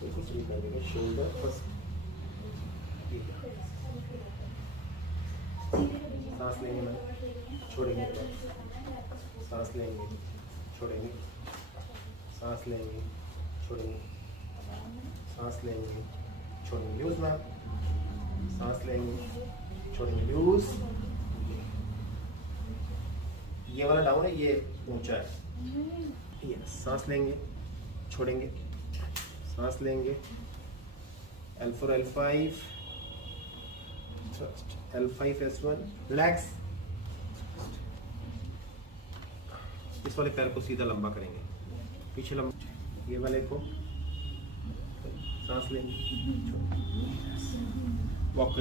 बिल्कुल स्लो कर देंगे। शोल्डर फर्स्ट, सांस लेंगे ना, छोड़ेंगे, सांस लेंगे, छोड़ेंगे, सांस लेंगे, छोड़ेंगे, सांस लेंगे, छोड़ेंगे, लूज मैम, सांस लेंगे, छोड़ेंगे, लूज। ये वाला डाउन है, ये ऊंचा है। ये सांस लेंगे, छोड़ेंगे, सांस लेंगे, L4 L5 thrust, L5 S1 relax. इस वाले पैर को सीधा लंबा करेंगे, पीछे लंबा, ये वाले को सांस लेंगे, वॉक करेंगे।